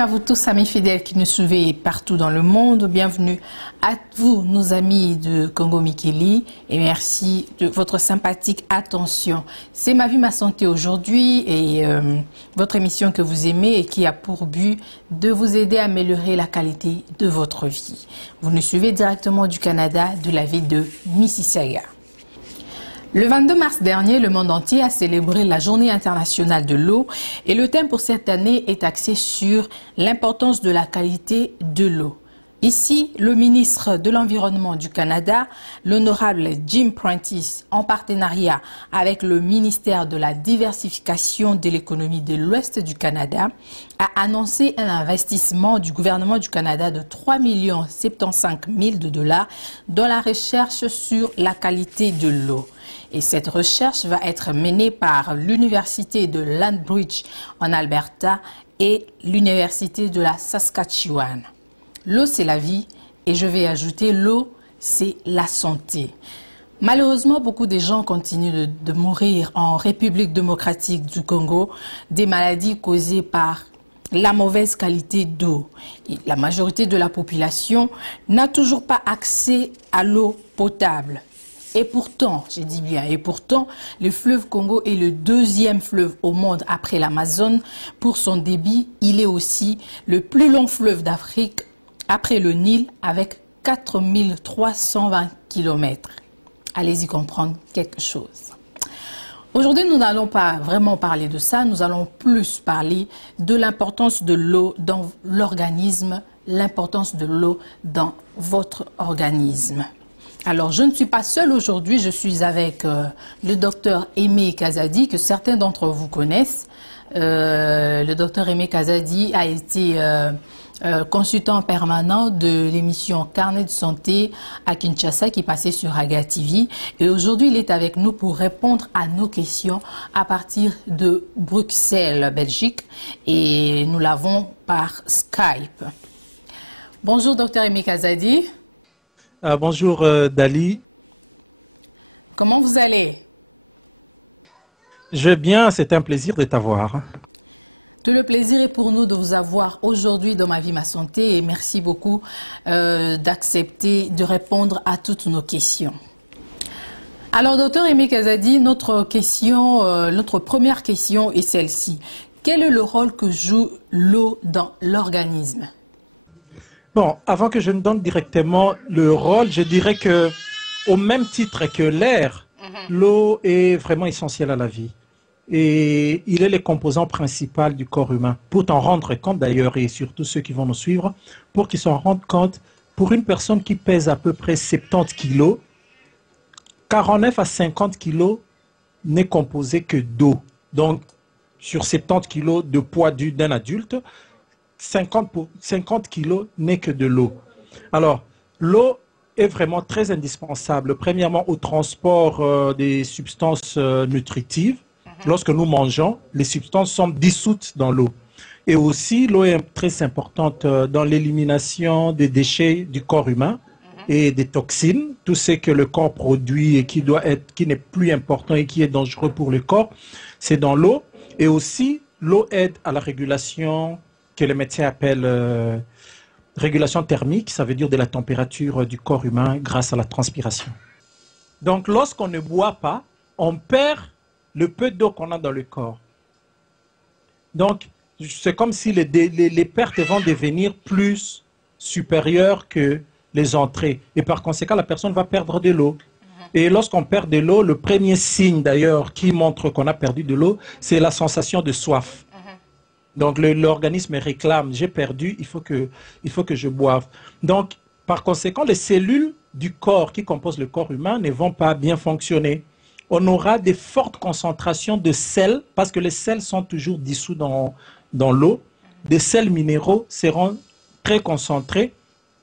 à vous tous, amis fidèles qui nous suivez partout dans le monde. Bienvenue à vous, nos amis de Congo-Mikili, et merci de votre sympathique attention. C'est Ma vie, ma santé aujourd'hui, et votre émission que vous aimez et qui a pour but de vous aider à améliorer la qualité de votre vie. Vous nous suivez directement du Canada, de la ville de Mississauga. Le 22 mars dernier, le monde entier a célébré la Journée internationale de l'eau et le thème pour cette année est axé sur l'importance de la qualité de l'eau. Ici, le ministre de l'Environnement du Canada, l'honorable Jim Prentice, en partenariat avec le ministère de la Diversification de l'économie de l'Ouest du Canada, a annoncé un investissement du gouvernement du Canada de 3,75 millions de dollars dans la recherche sur la qualité de l'eau. Et cette recherche va être menée par l'Université de Lethbridge en Alberta et l'Université de la Saskatchewan. L'eau, c'est la vie et je vais ajouter l'eau, c'est la santé. Malheureusement, beaucoup de gens continuent de mourir en République démocratique du Congo des maladies causées par la mauvaise qualité d'eau. La majorité de la population n'a toujours pas accès à l'eau potable. Et pourtant, j'ai dit bien, et pourtant, le fleuve Congo est le deuxième fleuve au monde après l'Amazone. Pour son débit, il est aussi le plus long fleuve d'Afrique après le Nil avec 4320 km. Allez-y comprendre quelque chose. Aujourd'hui, nous n'allons pas vraiment parler de ça, nous allons plus parler de l'importance de l'eau dans l'organisme, l'importance de l'eau dans votre organisme. Alors, je ne suis pas seule aujourd'hui, je suis avec le docteur Aimé Kazadi, que certains d'entre vous connaissent. Le docteur Aimé Kazadi a été consultant permanent de l'émission Carnet de santé à Kinshasa qui passait sur Aga TV. Et aujourd'hui, il est avec nous pour répondre à nos questions à partir de Bruxelles, Belgique. Et nous l'avons par Skype. Bonjour, docteur Aimé Kazadi. Bonjour Dali. Comment vous allez? Je vais bien, c'est un plaisir de t'avoir. Tout le plaisir est pour nous de vous avoir aujourd'hui dans Ma vie, ma santé et merci beaucoup d'accepter de répondre à toutes nos questions. Alors, docteur Aimé Kazadi, notre première question est celle-ci. Quel est le rôle que joue l'eau dans l'organisme? Bon, avant que je ne donne directement le rôle, je dirais que, au même titre que l'air, l'eau est vraiment essentielle à la vie. Et il est le composant principal du corps humain. Pour t'en rendre compte d'ailleurs, et surtout ceux qui vont nous suivre, pour qu'ils s'en rendent compte, pour une personne qui pèse à peu près 70 kilos, 49 à 50 kilos n'est composé que d'eau. Donc, sur 70 kilos de poids d'un adulte, 50 kilos n'est que de l'eau. Alors, l'eau est vraiment très indispensable, premièrement au transport des substances nutritives. Lorsque nous mangeons, les substances sont dissoutes dans l'eau. Et aussi, l'eau est très importante dans l'élimination des déchets du corps humain et des toxines, tout ce que le corps produit et qui n'est plus important et qui est dangereux pour le corps, c'est dans l'eau. Et aussi, l'eau aide à la régulation que les médecins appellent régulation thermique, ça veut dire de la température du corps humain grâce à la transpiration. Donc, lorsqu'on ne boit pas, on perd le peu d'eau qu'on a dans le corps. Donc, c'est comme si les pertes vont devenir plus supérieures que les entrées. Et par conséquent, la personne va perdre de l'eau. Et lorsqu'on perd de l'eau, le premier signe d'ailleurs qui montre qu'on a perdu de l'eau, c'est la sensation de soif. Donc l'organisme réclame, j'ai perdu, il faut que je boive. Donc, par conséquent, les cellules du corps qui composent le corps humain ne vont pas bien fonctionner. On aura des fortes concentrations de sels, parce que les sels sont toujours dissous dans l'eau. Des sels minéraux seront très concentrés.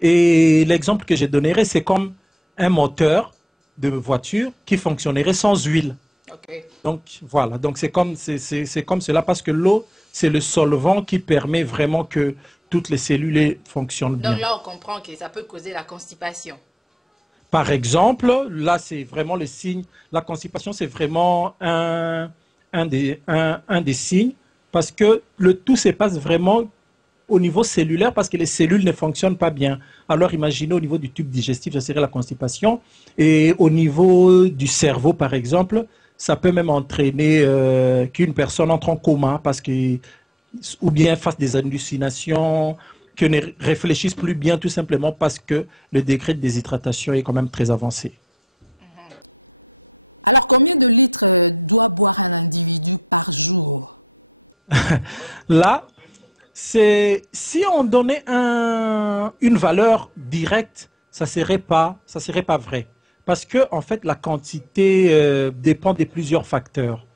Et l'exemple que je donnerai, c'est comme un moteur de voiture qui fonctionnerait sans huile. Okay. Donc voilà, donc c'est comme cela, parce que l'eau, c'est le solvant qui permet vraiment que toutes les cellules fonctionnent bien. Donc là, on comprend que ça peut causer la constipation. Par exemple, là, c'est vraiment le signe. La constipation, c'est vraiment un des signes, parce que le tout se passe vraiment au niveau cellulaire parce que les cellules ne fonctionnent pas bien. Alors imaginez au niveau du tube digestif, ça serait la constipation. Et au niveau du cerveau, par exemple, ça peut même entraîner qu'une personne entre en coma parce que, ou bien fasse des hallucinations, que ne réfléchisse plus bien tout simplement parce que le degré de déshydratation est quand même très avancé. Alors, combien de litres doit boire un individu par jour? Là, c'est si on donnait une valeur directe, ça serait pas vrai. Parce que en fait, la quantité dépend de plusieurs facteurs.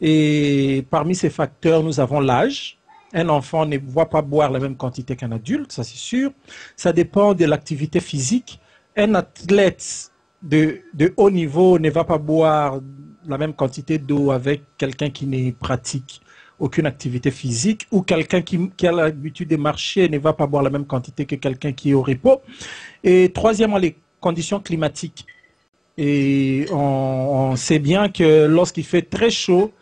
Et parmi ces facteurs, nous avons l'âge. Un enfant ne va pas boire la même quantité qu'un adulte, ça c'est sûr. Ça dépend de l'activité physique. Un athlète de haut niveau ne va pas boire la même quantité d'eau avec quelqu'un qui ne pratique aucune activité physique, ou quelqu'un qui a l'habitude de marcher ne va pas boire la même quantité que quelqu'un qui est au repos. Et troisièmement, les conditions climatiques. Et on sait bien que lorsqu'il fait très chaud,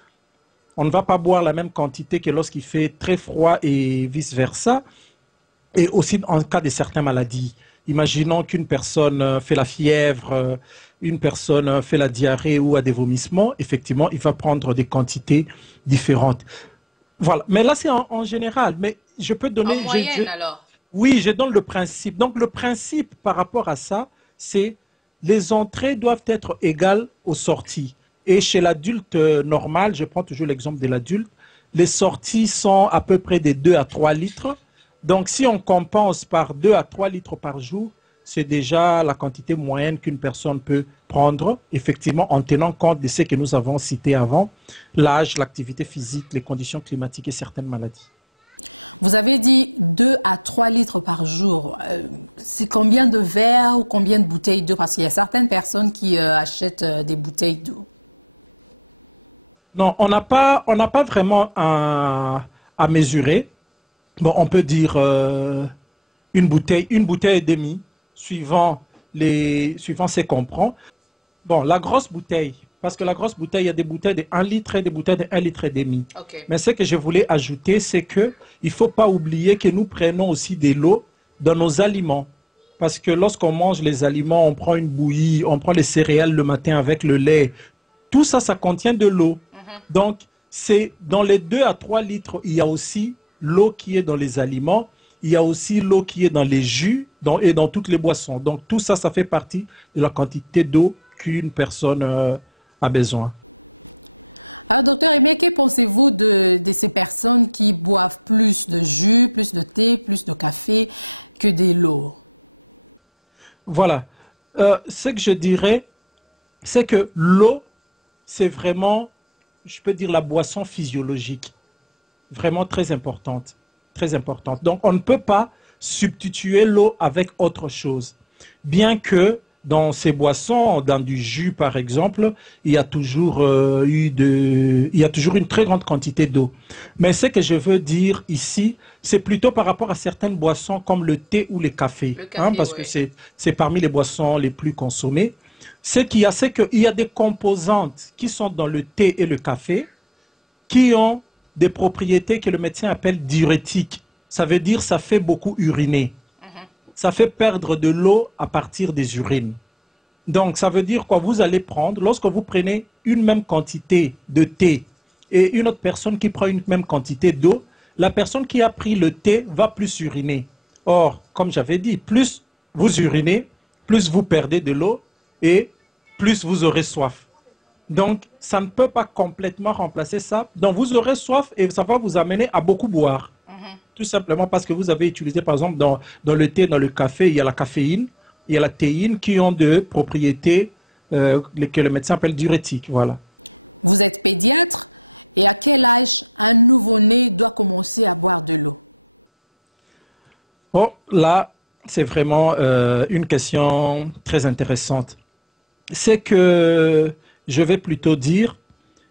on ne va pas boire la même quantité que lorsqu'il fait très froid et vice-versa. Et aussi en cas de certaines maladies. Imaginons qu'une personne fait la fièvre, une personne fait la diarrhée ou a des vomissements. Effectivement, il va prendre des quantités différentes. Voilà. Mais là, c'est en général. Mais je peux donner... En moyenne, alors? Oui, je donne le principe. Donc, le principe par rapport à ça, c'est les entrées doivent être égales aux sorties. Et chez l'adulte normal, je prends toujours l'exemple de l'adulte, les sorties sont à peu près de 2 à 3 litres. Donc, si on compense par 2 à 3 litres par jour, c'est déjà la quantité moyenne qu'une personne peut prendre, effectivement, en tenant compte de ce que nous avons cité avant, l'âge, l'activité physique, les conditions climatiques et certaines maladies. Vous avez dit 2 à 3 litres par jour. C'est combien de verres ou combien de bouteilles d'eau? Parce qu'il y a certaines personnes qui achètent des bouteilles d'eau. Non, on n'a pas vraiment à mesurer. Bon, on peut dire une bouteille et demie, suivant ce qu'on prend. Bon, la grosse bouteille, parce que la grosse bouteille, il y a des bouteilles de 1 litre et des bouteilles de 1 litre et demi. Okay. Mais ce que je voulais ajouter, c'est qu'il ne faut pas oublier que nous prenons aussi de l'eau dans nos aliments. Parce que lorsqu'on mange les aliments, on prend une bouillie, on prend les céréales le matin avec le lait. Tout ça, ça contient de l'eau. Donc, c'est dans les 2 à 3 litres, il y a aussi l'eau qui est dans les aliments, il y a aussi l'eau qui est dans les jus et dans toutes les boissons. Donc, tout ça, ça fait partie de la quantité d'eau qu'une personne a besoin. Alors, docteur Emé, que pensez-vous de ces personnes qui boivent plus de jus, plus de thé, plus de café que de l'eau? Voilà. Ce que je dirais, c'est que l'eau, c'est vraiment, je peux dire, la boisson physiologique. Vraiment très importante. Très importante. Donc, on ne peut pas substituer l'eau avec autre chose. Bien que dans ces boissons, dans du jus par exemple, il y a toujours une très grande quantité d'eau. Mais ce que je veux dire ici, c'est plutôt par rapport à certaines boissons comme le thé ou le café. Parce que c'est parmi les boissons les plus consommées. Ce qu'il y a, c'est qu'il y a des composantes qui sont dans le thé et le café qui ont des propriétés que le médecin appelle diurétiques. Ça veut dire que ça fait beaucoup uriner. Ça fait perdre de l'eau à partir des urines. Donc, ça veut dire quoi? Vous allez prendre, lorsque vous prenez une même quantité de thé et une autre personne qui prend une même quantité d'eau, la personne qui a pris le thé va plus uriner. Or, comme j'avais dit, plus vous urinez, plus vous perdez de l'eau et plus vous aurez soif. Donc, ça ne peut pas complètement remplacer ça. Donc, vous aurez soif et ça va vous amener à beaucoup boire. Tout simplement parce que vous avez utilisé, par exemple, dans le thé, dans le café, il y a la caféine, il y a la théine qui ont des propriétés que le médecin appelle diurétiques. Voilà. Vous êtes pédiatre et à quel âge un nouveau-né doit commencer à boire de l'eau? Oh, là, c'est vraiment une question très intéressante. C'est que je vais plutôt dire,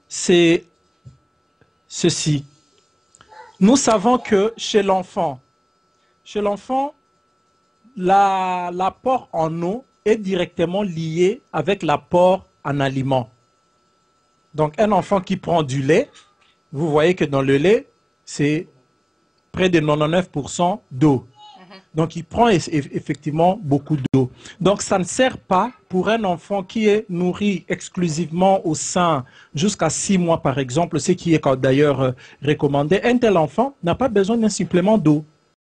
c'est ceci. Nous savons que chez l'enfant, l'apport en eau est directement lié avec l'apport en aliments. Donc, un enfant qui prend du lait, vous voyez que dans le lait, c'est près de 99% d'eau. Donc, il prend effectivement beaucoup d'eau. Donc, ça ne sert pas pour un enfant qui est nourri exclusivement au sein jusqu'à 6 mois, par exemple, ce qui est d'ailleurs recommandé. Un tel enfant n'a pas besoin d'un supplément d'eau.